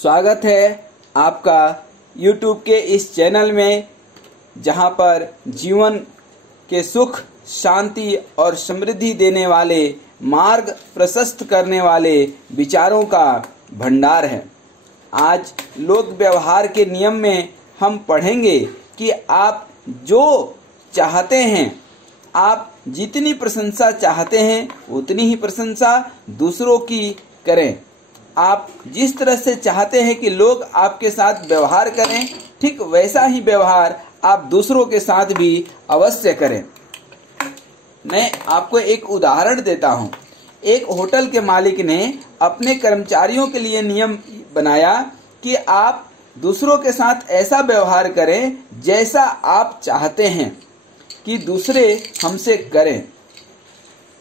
स्वागत है आपका YouTube के इस चैनल में, जहां पर जीवन के सुख, शांति और समृद्धि देने वाले, मार्ग प्रशस्त करने वाले विचारों का भंडार है। आज लोक व्यवहार के नियम में हम पढ़ेंगे कि आप जो चाहते हैं, आप जितनी प्रशंसा चाहते हैं उतनी ही प्रशंसा दूसरों की करें। आप जिस तरह से चाहते हैं कि लोग आपके साथ व्यवहार करें, ठीक वैसा ही व्यवहार आप दूसरों के साथ भी अवश्य करें। मैं आपको एक उदाहरण देता हूं। एक होटल के मालिक ने अपने कर्मचारियों के लिए नियम बनाया कि आप दूसरों के साथ ऐसा व्यवहार करें जैसा आप चाहते हैं कि दूसरे हमसे करें।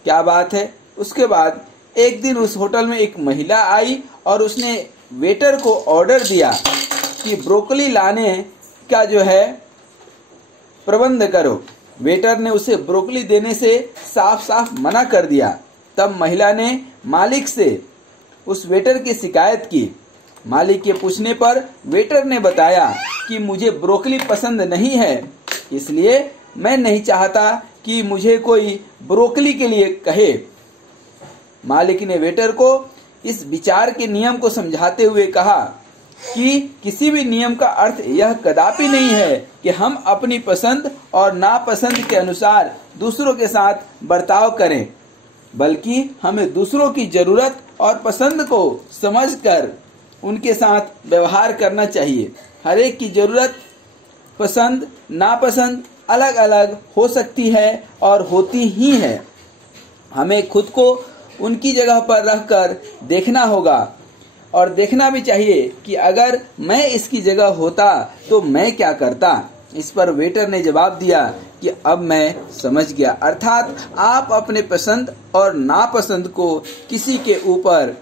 क्या बात है। उसके बाद एक दिन उस होटल में एक महिला आई और उसने वेटर को ऑर्डर दिया कि ब्रोकली लाने का जो है प्रबंध करो। वेटर ने उसे ब्रोकली देने से साफ साफ मना कर दिया। तब महिला ने मालिक से उस वेटर की शिकायत की। मालिक के पूछने पर वेटर ने बताया कि मुझे ब्रोकली पसंद नहीं है, इसलिए मैं नहीं चाहता कि मुझे कोई ब्रोकली के लिए कहे। मालिक ने वेटर को इस विचार के नियम को समझाते हुए कहा कि किसी भी नियम का अर्थ यह कदापि नहीं है कि हम अपनी पसंद और नापसंद के अनुसार दूसरों के साथ बर्ताव करें, बल्कि हमें दूसरों की जरूरत और पसंद को समझकर उनके साथ व्यवहार करना चाहिए। हर एक की जरूरत, पसंद, नापसंद अलग अलग हो सकती है और होती ही है। हमें खुद को उनकी जगह पर रखकर देखना होगा और देखना भी चाहिए कि अगर मैं इसकी जगह होता तो मैं क्या करता। इस पर वेटर ने जवाब दिया कि अब मैं समझ गया। अर्थात आप अपने पसंद और नापसंद को किसी के ऊपर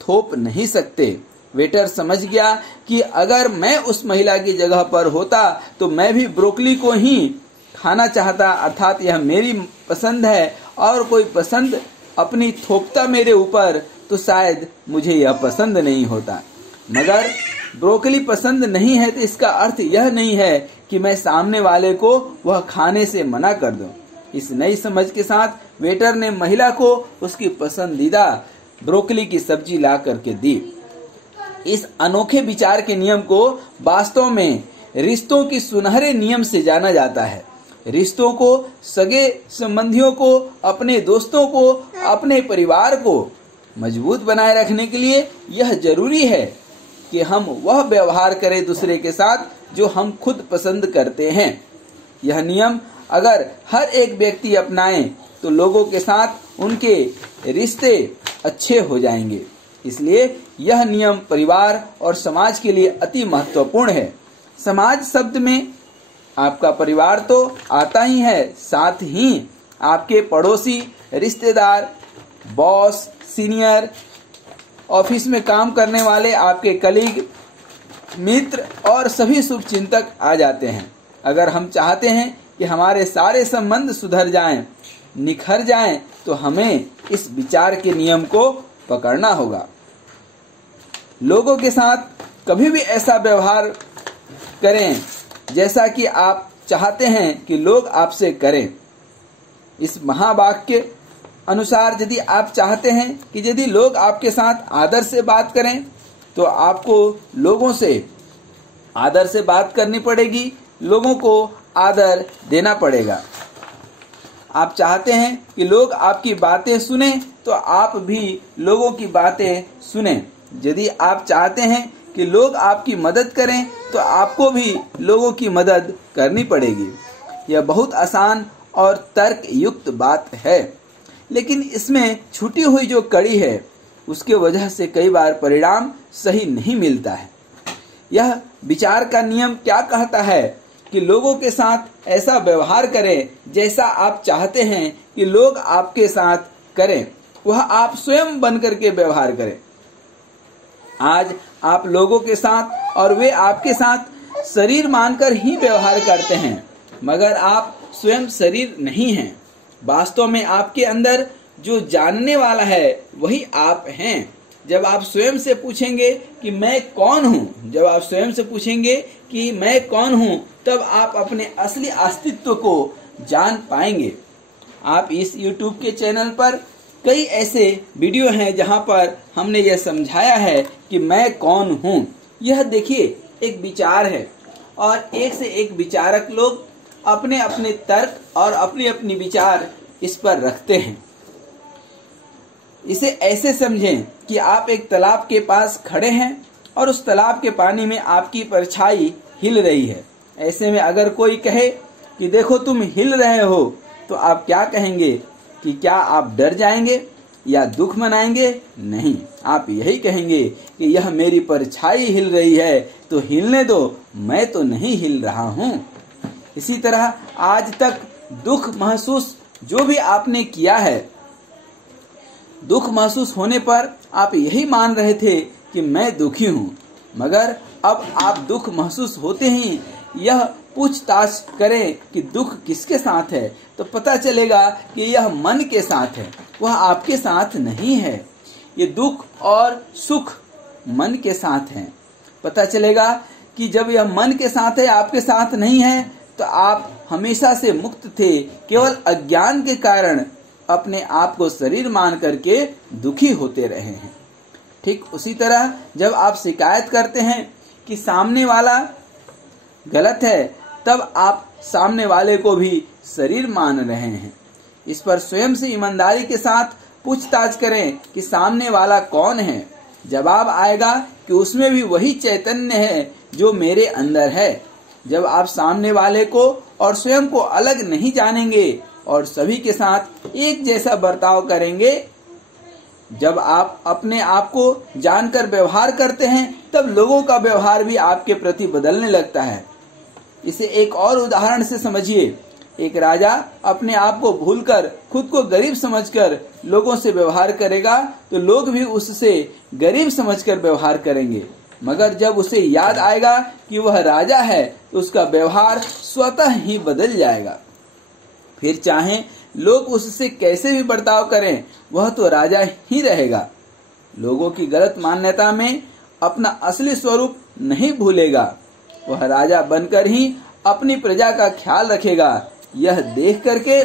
थोप नहीं सकते। वेटर समझ गया कि अगर मैं उस महिला की जगह पर होता तो मैं भी ब्रोकली को ही खाना चाहता, अर्थात यह मेरी पसंद है और कोई पसंद अपनी थोपता मेरे ऊपर तो शायद मुझे यह पसंद नहीं होता। मगर ब्रोकली पसंद नहीं है तो इसका अर्थ यह नहीं है कि मैं सामने वाले को वह खाने से मना कर दूं। इस नई समझ के साथ वेटर ने महिला को उसकी पसंदीदा ब्रोकली की सब्जी ला करके दी। इस अनोखे विचार के नियम को वास्तव में रिश्तों की सुनहरे नियम से जाना जाता है। रिश्तों को, सगे संबंधियों को, अपने दोस्तों को, अपने परिवार को मजबूत बनाए रखने के लिए यह जरूरी है कि हम वह व्यवहार करें दूसरे के साथ जो हम खुद पसंद करते हैं। यह नियम अगर हर एक व्यक्ति अपनाए तो लोगों के साथ उनके रिश्ते अच्छे हो जाएंगे। इसलिए यह नियम परिवार और समाज के लिए अति महत्वपूर्ण है। समाज शब्द में आपका परिवार तो आता ही है, साथ ही आपके पड़ोसी, रिश्तेदार, बॉस, सीनियर, ऑफिस में काम करने वाले आपके कलीग, मित्र और सभी शुभचिंतक आ जाते हैं। अगर हम चाहते हैं कि हमारे सारे संबंध सुधर जाएं, निखर जाएं, तो हमें इस विचार के नियम को पकड़ना होगा। लोगों के साथ कभी भी ऐसा व्यवहार करें जैसा कि आप चाहते हैं कि लोग आपसे करें। इस महावाक्य अनुसार यदि आप चाहते हैं कि यदि लोग आपके साथ आदर से बात करें तो आपको लोगों से आदर से बात करनी पड़ेगी, लोगों को आदर देना पड़ेगा। आप चाहते हैं कि लोग आपकी बातें सुने तो आप भी लोगों की बातें सुने। यदि आप चाहते हैं कि लोग आपकी मदद करें तो आपको भी लोगों की मदद करनी पड़ेगी। यह बहुत आसान और तर्क युक्त बात है, लेकिन इसमें छुटी हुई जो कड़ी है उसके वजह से कई बार परिणाम सही नहीं मिलता है। यह विचार का नियम क्या कहता है कि लोगों के साथ ऐसा व्यवहार करें जैसा आप चाहते हैं कि लोग आपके साथ करें, वह आप स्वयं बन करके व्यवहार करें। आज आप लोगों के साथ और वे आपके साथ शरीर मानकर ही व्यवहार करते हैं, मगर आप स्वयं शरीर नहीं हैं। वास्तव में आपके अंदर जो जानने वाला है वही आप हैं। जब आप स्वयं से पूछेंगे कि मैं कौन हूँ, जब आप स्वयं से पूछेंगे कि मैं कौन हूँ, तब आप अपने असली अस्तित्व को जान पाएंगे। आप इस YouTube के चैनल पर कई ऐसे वीडियो हैं जहां पर हमने यह समझाया है कि मैं कौन हूँ। यह देखिए एक विचार है और एक से एक विचारक लोग अपने अपने तर्क और अपनी अपनी विचार इस पर रखते हैं। इसे ऐसे समझें कि आप एक तालाब के पास खड़े हैं और उस तालाब के पानी में आपकी परछाई हिल रही है। ऐसे में अगर कोई कहे कि देखो तुम हिल रहे हो, तो आप क्या कहेंगे कि क्या आप डर जाएंगे या दुख मनाएंगे? नहीं, आप यही कहेंगे कि यह मेरी परछाई हिल रही है तो हिलने दो, मैं तो नहीं हिल रहा हूँ। इसी तरह आज तक दुख महसूस जो भी आपने किया है, दुख महसूस होने पर आप यही मान रहे थे कि मैं दुखी हूँ, मगर अब आप दुख महसूस होते ही यह पूछताछ करें कि दुख किसके साथ है, तो पता चलेगा कि यह मन के साथ है, वह आपके साथ नहीं है। ये दुख और सुख मन के साथ हैं। पता चलेगा कि जब यह मन के साथ है, आपके साथ नहीं है, तो आप हमेशा से मुक्त थे। केवल अज्ञान के कारण अपने आप को शरीर मान करके दुखी होते रहे हैं। ठीक उसी तरह जब आप शिकायत करते हैं कि सामने वाला गलत है, तब आप सामने वाले को भी शरीर मान रहे हैं। इस पर स्वयं से ईमानदारी के साथ पूछताछ करें कि सामने वाला कौन है। जवाब आएगा कि उसमें भी वही चैतन्य है जो मेरे अंदर है। जब आप सामने वाले को और स्वयं को अलग नहीं जानेंगे और सभी के साथ एक जैसा बर्ताव करेंगे, जब आप अपने आप को जानकर व्यवहार करते हैं, तब लोगों का व्यवहार भी आपके प्रति बदलने लगता है। इसे एक और उदाहरण से समझिए। एक राजा अपने आप को भूलकर खुद को गरीब समझकर लोगों से व्यवहार करेगा, तो लोग भी उससे गरीब समझकर व्यवहार करेंगे। मगर जब उसे याद आएगा कि वह राजा है, तो उसका व्यवहार स्वतः ही बदल जाएगा। फिर चाहे लोग उससे कैसे भी बर्ताव करें, वह तो राजा ही रहेगा। लोगों की गलत मान्यता में अपना असली स्वरूप नहीं भूलेगा। वह राजा बनकर ही अपनी प्रजा का ख्याल रखेगा। यह देख करके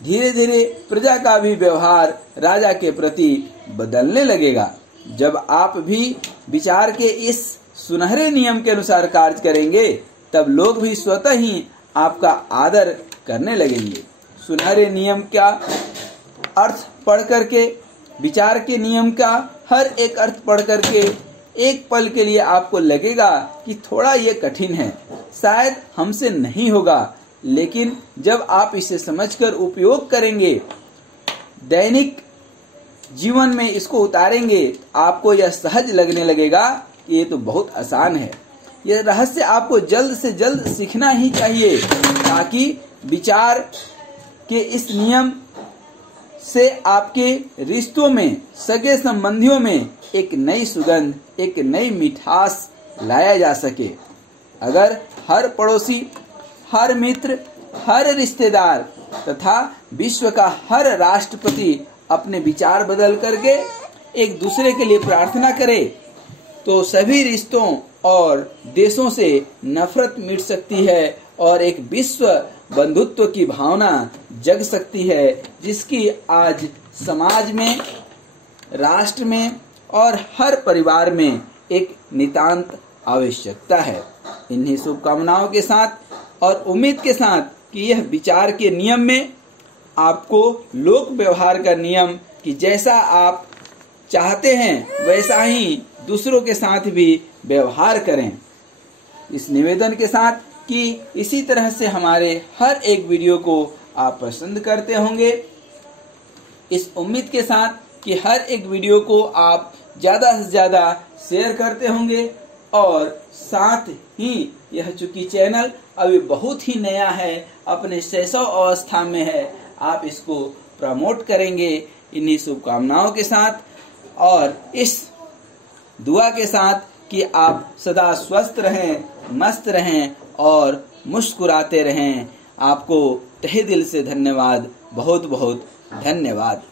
धीरे धीरे प्रजा का भी व्यवहार राजा के प्रति बदलने लगेगा। जब आप भी विचार के इस सुनहरे नियम के अनुसार कार्य करेंगे, तब लोग भी स्वतः ही आपका आदर करने लगेंगे। सुनहरे नियम का अर्थ पढ़ करके, विचार के नियम का हर एक अर्थ पढ़ करके एक पल के लिए आपको लगेगा कि थोड़ा ये कठिन है, शायद हमसे नहीं होगा, लेकिन जब आप इसे समझकर उपयोग करेंगे, दैनिक जीवन में इसको उतारेंगे, आपको यह सहज लगने लगेगा कि ये तो बहुत आसान है। यह रहस्य आपको जल्द से जल्द सीखना ही चाहिए, ताकि विचार के इस नियम से आपके रिश्तों में, सगे संबंधियों में एक नई सुगंध, एक नई मिठास लाया जा सके। अगर हर पड़ोसी, हर मित्र, हर रिश्तेदार तथा विश्व का हर राष्ट्रपति अपने विचार बदल करके एक दूसरे के लिए प्रार्थना करे, तो सभी रिश्तों और देशों से नफरत मिट सकती है और एक विश्व बंधुत्व की भावना जग सकती है, जिसकी आज समाज में, राष्ट्र में और हर परिवार में एक नितांत आवश्यकता है। इन्हीं शुभकामनाओं के साथ और उम्मीद के साथ कि यह विचार के नियम में आपको लोक व्यवहार का नियम कि जैसा आप चाहते हैं वैसा ही दूसरों के साथ भी व्यवहार करें, इस निवेदन के साथ कि इसी तरह से हमारे हर एक वीडियो को आप पसंद करते होंगे, इस उम्मीद के साथ कि हर एक वीडियो को आप ज़्यादा से ज़्यादा शेयर करते होंगे, और साथ ही यह चूंकि चैनल अभी बहुत ही नया है, अपने शैशव अवस्था में है, आप इसको प्रमोट करेंगे इन्हीं शुभकामनाओं के साथ और इस दुआ के साथ कि आप सदा स्वस्थ रहें, मस्त रहें और मुस्कुराते रहें। आपको तहे दिल से धन्यवाद, बहुत बहुत धन्यवाद।